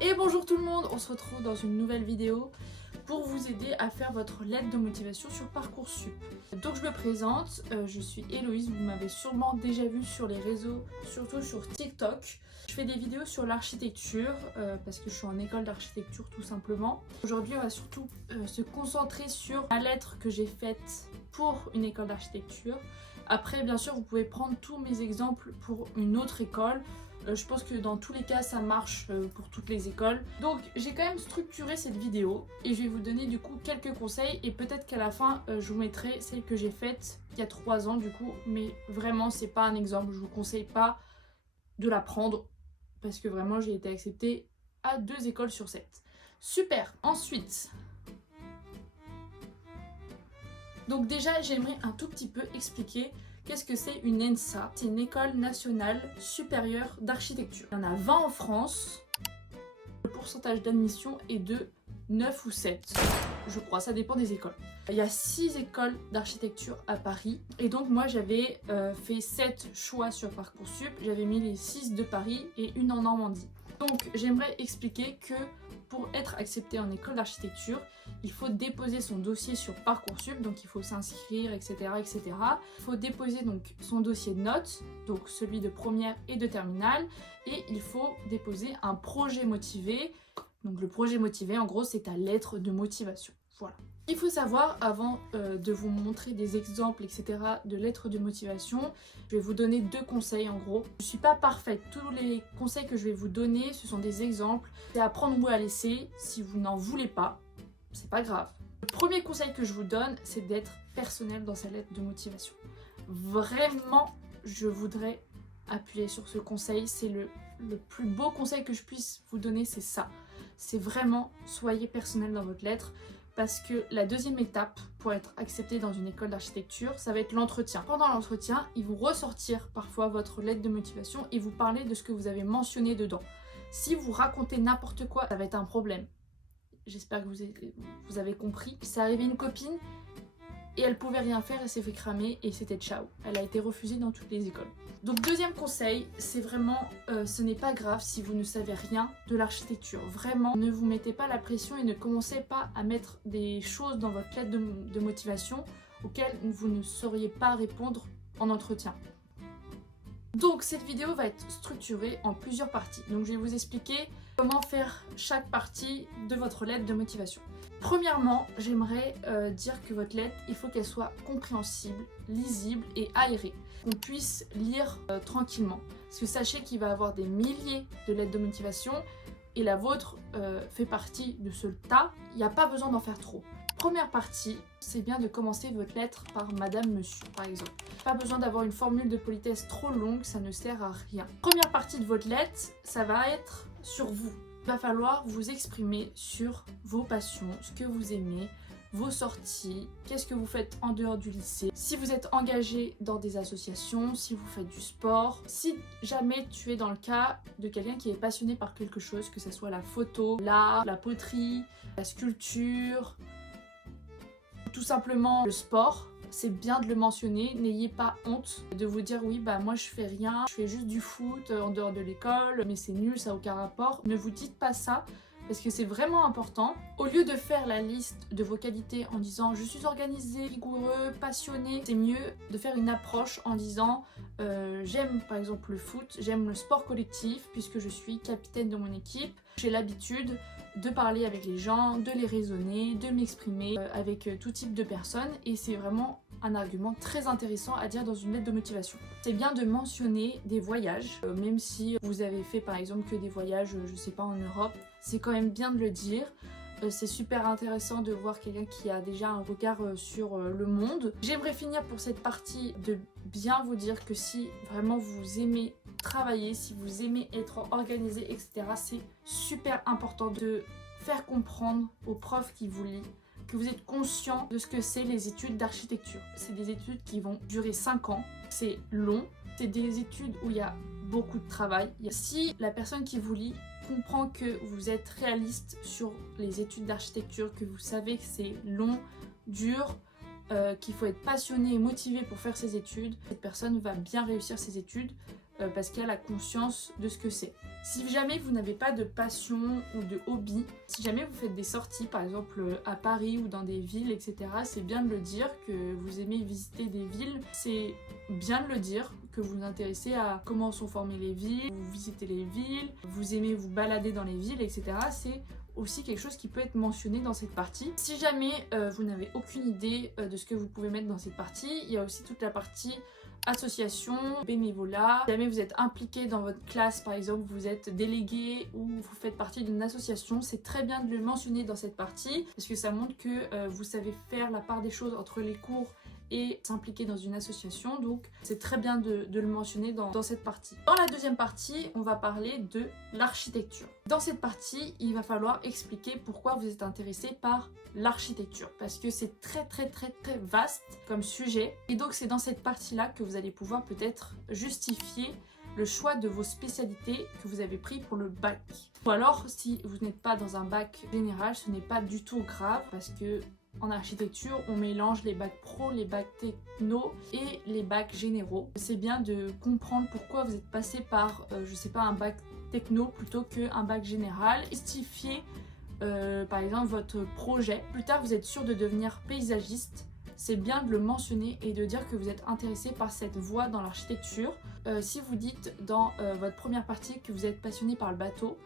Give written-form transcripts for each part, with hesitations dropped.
Et bonjour tout le monde, on se retrouve dans une nouvelle vidéo pour vous aider à faire votre lettre de motivation sur Parcoursup. Donc je me présente, je suis Héloïse, vous m'avez sûrement déjà vu sur les réseaux, surtout sur TikTok. Je fais des vidéos sur l'architecture parce que je suis en école d'architecture tout simplement. Aujourd'hui on va surtout se concentrer sur la lettre que j'ai faite pour une école d'architecture. Après bien sûr vous pouvez prendre tous mes exemples pour une autre école. Je pense que dans tous les cas ça marche pour toutes les écoles. Donc j'ai quand même structuré cette vidéo et je vais vous donner du coup quelques conseils et peut-être qu'à la fin je vous mettrai celle que j'ai faite il y a 3 ans du coup, mais vraiment c'est pas un exemple, je vous conseille pas de la prendre parce que vraiment j'ai été acceptée à 2 écoles sur 7. Super. Ensuite, donc déjà j'aimerais un tout petit peu expliquer qu'est-ce que c'est une ENSA. C'est une école nationale supérieure d'architecture. Il y en a 20 en France. Le pourcentage d'admission est de 9 ou 7, je crois, ça dépend des écoles. Il y a 6 écoles d'architecture à Paris et donc moi j'avais fait 7 choix sur Parcoursup. J'avais mis les 6 de Paris et une en Normandie. Donc j'aimerais expliquer que pour être accepté en école d'architecture, il faut déposer son dossier sur Parcoursup, donc il faut s'inscrire, etc., etc. Il faut déposer donc son dossier de notes, donc celui de première et de terminale, et il faut déposer un projet motivé. Donc le projet motivé, en gros, c'est ta lettre de motivation. Voilà. Il faut savoir, avant de vous montrer des exemples, etc., de lettres de motivation, je vais vous donner 2 conseils en gros. Je ne suis pas parfaite, tous les conseils que je vais vous donner, ce sont des exemples. C'est à prendre ou à laisser, si vous n'en voulez pas, c'est pas grave. Le premier conseil que je vous donne, c'est d'être personnel dans sa lettre de motivation. Vraiment, je voudrais appuyer sur ce conseil, c'est le plus beau conseil que je puisse vous donner, c'est ça. C'est vraiment, soyez personnel dans votre lettre. Parce que la deuxième étape pour être accepté dans une école d'architecture, ça va être l'entretien. Pendant l'entretien, ils vont ressortir parfois votre lettre de motivation et vous parler de ce que vous avez mentionné dedans. Si vous racontez n'importe quoi, ça va être un problème. J'espère que vous avez compris. C'est arrivé une copine et elle pouvait rien faire, elle s'est fait cramer et c'était ciao. Elle a été refusée dans toutes les écoles. Donc deuxième conseil, c'est vraiment, ce n'est pas grave si vous ne savez rien de l'architecture. Vraiment, ne vous mettez pas la pression et ne commencez pas à mettre des choses dans votre lettre de motivation auxquelles vous ne sauriez pas répondre en entretien. Donc cette vidéo va être structurée en plusieurs parties. Donc je vais vous expliquer comment faire chaque partie de votre lettre de motivation. Premièrement, j'aimerais dire que votre lettre, il faut qu'elle soit compréhensible, lisible et aérée. Qu'on puisse lire tranquillement. Parce que sachez qu'il va y avoir des milliers de lettres de motivation et la vôtre fait partie de ce tas. Il n'y a pas besoin d'en faire trop. Première partie, c'est bien de commencer votre lettre par Madame, Monsieur, par exemple. Pas besoin d'avoir une formule de politesse trop longue, ça ne sert à rien. Première partie de votre lettre, ça va être sur vous. Il va falloir vous exprimer sur vos passions, ce que vous aimez, vos sorties, qu'est-ce que vous faites en dehors du lycée, si vous êtes engagé dans des associations, si vous faites du sport, si jamais tu es dans le cas de quelqu'un qui est passionné par quelque chose, que ce soit la photo, l'art, la poterie, la sculpture, tout simplement le sport. C'est bien de le mentionner, n'ayez pas honte de vous dire oui bah moi je fais rien, je fais juste du foot en dehors de l'école, mais c'est nul, ça n'a aucun rapport. Ne vous dites pas ça parce que c'est vraiment important. Au lieu de faire la liste de vos qualités en disant je suis organisé, rigoureux, passionné, c'est mieux de faire une approche en disant j'aime par exemple le foot, j'aime le sport collectif puisque je suis capitaine de mon équipe, j'ai l'habitude de parler avec les gens, de les raisonner, de m'exprimer avec tout type de personnes et c'est vraiment un argument très intéressant à dire dans une lettre de motivation. C'est bien de mentionner des voyages, même si vous avez fait par exemple que des voyages, je sais pas, en Europe, c'est quand même bien de le dire. C'est super intéressant de voir quelqu'un qui a déjà un regard sur le monde. J'aimerais finir pour cette partie de bien vous dire que si vraiment vous aimez travailler, si vous aimez être organisé, etc., c'est super important de faire comprendre aux profs qui vous lisent que vous êtes conscient de ce que c'est les études d'architecture. C'est des études qui vont durer 5 ans, c'est long, c'est des études où il y a beaucoup de travail. Si la personne qui vous lit comprend que vous êtes réaliste sur les études d'architecture, que vous savez que c'est long, dur, qu'il faut être passionné et motivé pour faire ses études, cette personne va bien réussir ses études parce qu'elle a conscience de ce que c'est. Si jamais vous n'avez pas de passion ou de hobby, si jamais vous faites des sorties par exemple à Paris ou dans des villes, etc., c'est bien de le dire que vous aimez visiter des villes, c'est bien de le dire que vous vous intéressez à comment sont formées les villes, vous visitez les villes, vous aimez vous balader dans les villes, etc. C'est aussi quelque chose qui peut être mentionné dans cette partie. Si jamais vous n'avez aucune idée de ce que vous pouvez mettre dans cette partie, il y a aussi toute la partie association, bénévolat. Si jamais vous êtes impliqué dans votre classe, par exemple, vous êtes délégué ou vous faites partie d'une association, c'est très bien de le mentionner dans cette partie parce que ça montre que vous savez faire la part des choses entre les cours et s'impliquer dans une association, donc c'est très bien de le mentionner dans cette partie. Dans la deuxième partie, on va parler de l'architecture. Dans cette partie, il va falloir expliquer pourquoi vous êtes intéressé par l'architecture, parce que c'est très vaste comme sujet, et donc c'est dans cette partie-là que vous allez pouvoir peut-être justifier le choix de vos spécialités que vous avez pris pour le bac. Ou alors, si vous n'êtes pas dans un bac général, ce n'est pas du tout grave, parce que en architecture, on mélange les bacs pro, les bacs techno et les bacs généraux. C'est bien de comprendre pourquoi vous êtes passé par, je sais pas, un bac techno plutôt qu'un bac général. Justifier, par exemple, votre projet. Plus tard, vous êtes sûr de devenir paysagiste. C'est bien de le mentionner et de dire que vous êtes intéressé par cette voie dans l'architecture. Si vous dites dans votre première partie que vous êtes passionné par le bateau,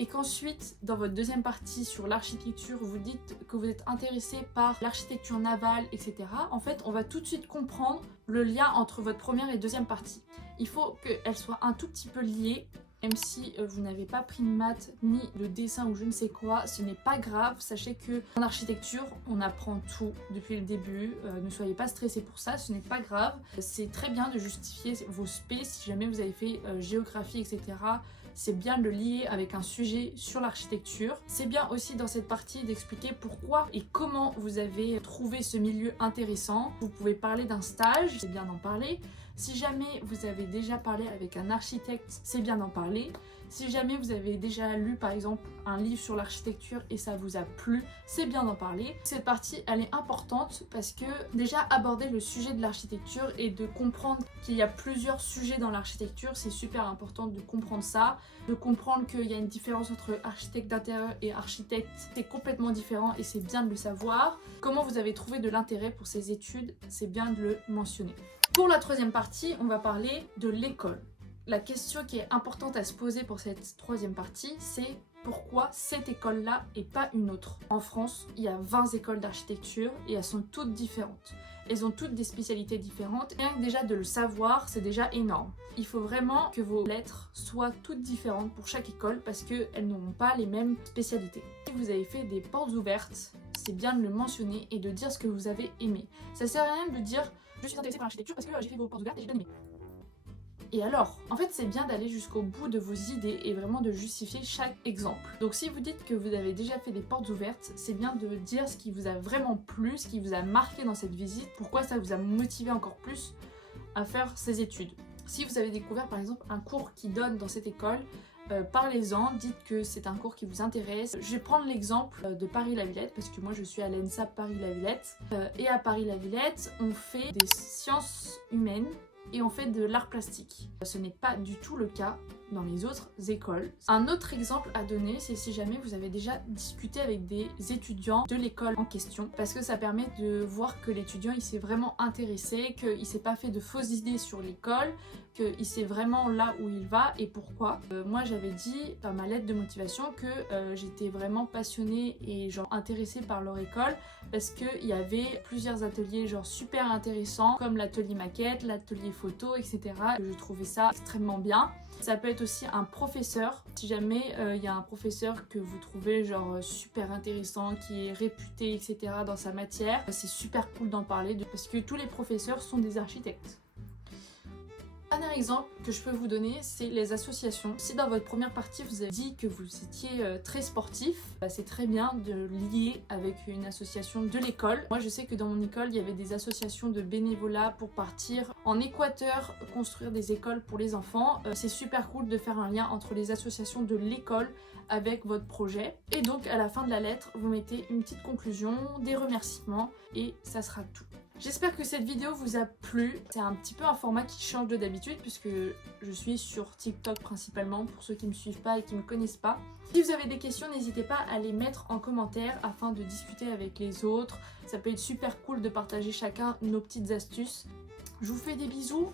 et qu'ensuite, dans votre deuxième partie sur l'architecture, vous dites que vous êtes intéressé par l'architecture navale, etc. En fait, on va tout de suite comprendre le lien entre votre première et deuxième partie. Il faut qu'elles soient un tout petit peu liées, même si vous n'avez pas pris de maths ni de dessin ou je ne sais quoi, ce n'est pas grave. Sachez que en architecture, on apprend tout depuis le début. Ne soyez pas stressés pour ça, ce n'est pas grave. C'est très bien de justifier vos spé si jamais vous avez fait géographie, etc. C'est bien de le lier avec un sujet sur l'architecture. C'est bien aussi dans cette partie d'expliquer pourquoi et comment vous avez trouvé ce milieu intéressant. Vous pouvez parler d'un stage, c'est bien d'en parler. Si jamais vous avez déjà parlé avec un architecte, c'est bien d'en parler. Si jamais vous avez déjà lu par exemple un livre sur l'architecture et ça vous a plu, c'est bien d'en parler. Cette partie, elle est importante parce que déjà aborder le sujet de l'architecture et de comprendre qu'il y a plusieurs sujets dans l'architecture, c'est super important de comprendre ça, de comprendre qu'il y a une différence entre architecte d'intérieur et architecte, c'est complètement différent et c'est bien de le savoir. Comment vous avez trouvé de l'intérêt pour ces études, c'est bien de le mentionner. Pour la troisième partie, on va parler de l'école. La question qui est importante à se poser pour cette troisième partie, c'est pourquoi cette école-là et pas une autre. En France, il y a 20 écoles d'architecture et elles sont toutes différentes. Elles ont toutes des spécialités différentes. Rien que déjà de le savoir, c'est déjà énorme. Il faut vraiment que vos lettres soient toutes différentes pour chaque école parce qu'elles n'auront pas les mêmes spécialités. Si vous avez fait des portes ouvertes, c'est bien de le mentionner et de dire ce que vous avez aimé. Ça sert à rien de dire « je suis intéressée par l'architecture parce que j'ai fait vos portes ouvertes et j'ai bien aimé ». Et alors, en fait, c'est bien d'aller jusqu'au bout de vos idées et vraiment de justifier chaque exemple. Donc si vous dites que vous avez déjà fait des portes ouvertes, c'est bien de dire ce qui vous a vraiment plu, ce qui vous a marqué dans cette visite, pourquoi ça vous a motivé encore plus à faire ces études. Si vous avez découvert par exemple un cours qui donne dans cette école, parlez-en, dites que c'est un cours qui vous intéresse. Je vais prendre l'exemple de Paris-la-Villette parce que moi je suis à l'ENSA Paris-la-Villette. Et à Paris-la-Villette, on fait des sciences humaines et on fait de l'art plastique. Ce n'est pas du tout le cas dans les autres écoles. Un autre exemple à donner, c'est si jamais vous avez déjà discuté avec des étudiants de l'école en question, parce que ça permet de voir que l'étudiant il s'est vraiment intéressé, qu'il s'est pas fait de fausses idées sur l'école, qu'il sait vraiment là où il va et pourquoi. Moi j'avais dit dans ma lettre de motivation que j'étais vraiment passionnée et genre intéressée par leur école parce qu'il y avait plusieurs ateliers genre super intéressants comme l'atelier maquette, l'atelier photo, etc. Je trouvais ça extrêmement bien. Ça peut être aussi un professeur, si jamais il y a un professeur que vous trouvez genre super intéressant, qui est réputé, etc. dans sa matière, c'est super cool d'en parler parce que tous les professeurs sont des architectes. Dernier exemple que je peux vous donner, c'est les associations. Si dans votre première partie vous avez dit que vous étiez très sportif, c'est très bien de lier avec une association de l'école. Moi je sais que dans mon école il y avait des associations de bénévolat pour partir en Équateur construire des écoles pour les enfants. C'est super cool de faire un lien entre les associations de l'école avec votre projet. Et donc à la fin de la lettre, vous mettez une petite conclusion, des remerciements et ça sera tout. J'espère que cette vidéo vous a plu. C'est un petit peu un format qui change de d'habitude puisque je suis sur TikTok principalement pour ceux qui ne me suivent pas et qui ne me connaissent pas. Si vous avez des questions, n'hésitez pas à les mettre en commentaire afin de discuter avec les autres. Ça peut être super cool de partager chacun nos petites astuces. Je vous fais des bisous.